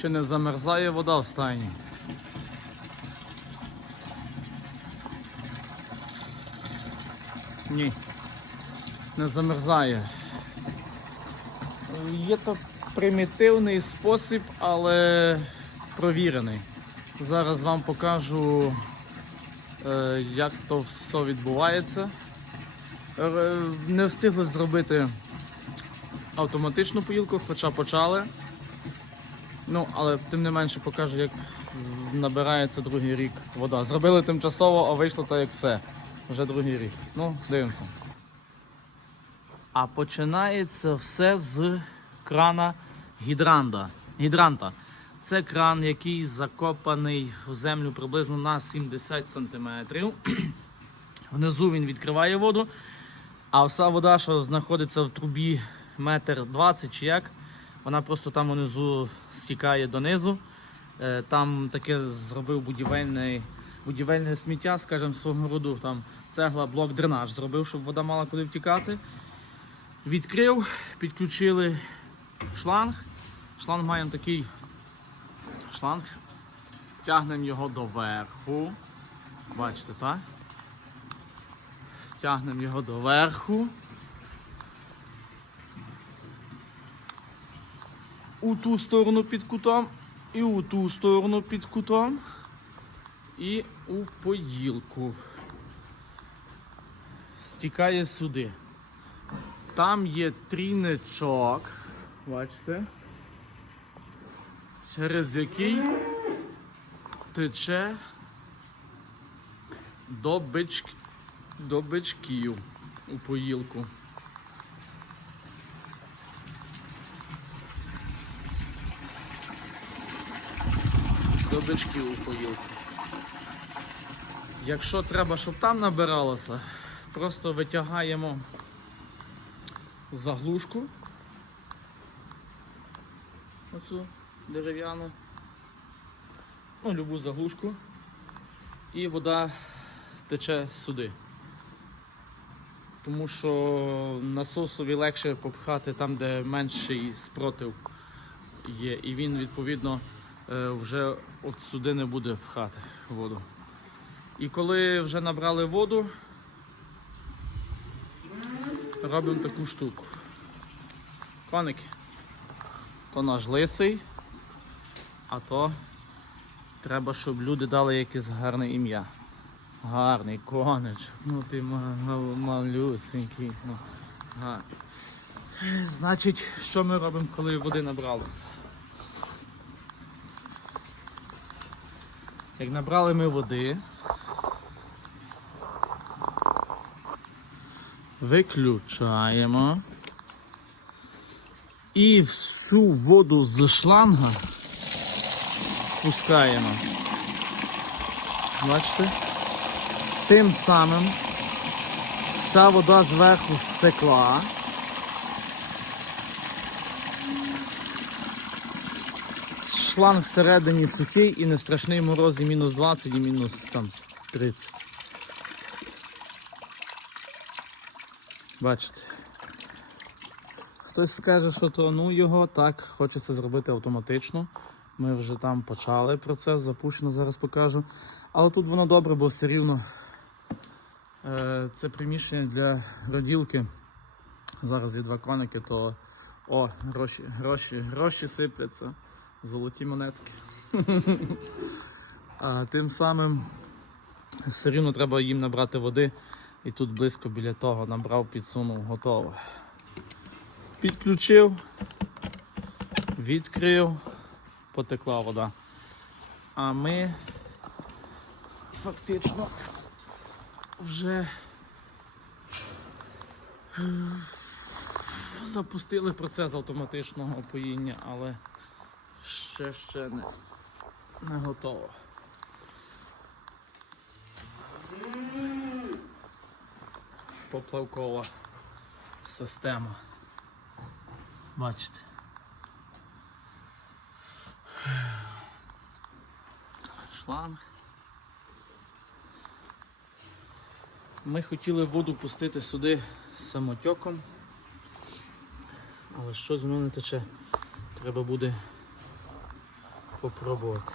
Чи не замерзає вода в стайні? Ні. Не замерзає. Є то примітивний спосіб, але провірений. Зараз вам покажу, е, як то все відбувається. Е, Не встигли зробити автоматичну поїлку, хоча почали. Ну, але тим не менше покажу, як набирається другий рік вода. Зробили тимчасово, а вийшло так як все. Вже другий рік. Ну, дивимося. А починається все з крана гідранда. гідранта. Це кран, який закопаний в землю приблизно на 70 см. Внизу він відкриває воду, а вся вода, що знаходиться в трубі метр 20 чи як, вона просто там внизу стікає донизу. Е, Там таке зробив будівельний, будівельне сміття, скажімо, свого роду. Там цегла, блок, дренаж зробив, щоб вода мала куди втікати. Відкрив, підключили шланг. Шланг маємо такий шланг. Тягнемо його доверху. Бачите, так? Тягнемо його доверху. У ту сторону під кутом і у ту сторону під кутом. І у поїлку. Стікає сюди. Там є трійничок, бачите, через який тече до, бичк... до бичків у поїлку. До бичків у поїлку. Якщо треба, щоб там набиралося, просто витягаємо заглушку. Оцю дерев'яну. Ну, любу заглушку. І вода тече сюди. Тому що насосові легше попхати там, де менший спротив є. І він відповідно вже от сюди не буде пхати воду. І коли вже набрали воду, робимо таку штуку. Коники. То наш лисий, а то треба, щоб люди дали якесь гарне ім'я. Гарний конич. Ну ти ма- ма- малюсенький. Ну. Значить, що ми робимо, коли води набралося? Як набрали ми води, виключаємо. І всю воду з шланга спускаємо. Бачите? Тим самим вся вода зверху стекла. Шланг всередині сухий і не страшний мороз і мінус 20 і мінус там 30. Бачите. Хтось скаже, що то ну його так хочеться зробити автоматично. Ми вже там почали процес, запущено, зараз покажу. Але тут воно добре, бо все рівно е, це приміщення для роділки. Зараз є два коники, то о, гроші, гроші, гроші сипляться. Золоті монетки. А тим самим все рівно треба їм набрати води. І тут близько біля того набрав, підсунув, готово. Підключив, відкрив, потекла вода. А ми фактично вже е, запустили процес автоматичного поїння, але ще ще не, не готово. Поплавкова система. Бачите. Шланг. Ми хотіли воду пустити сюди самотьоком, але що воно не тече? Треба буде попробувати.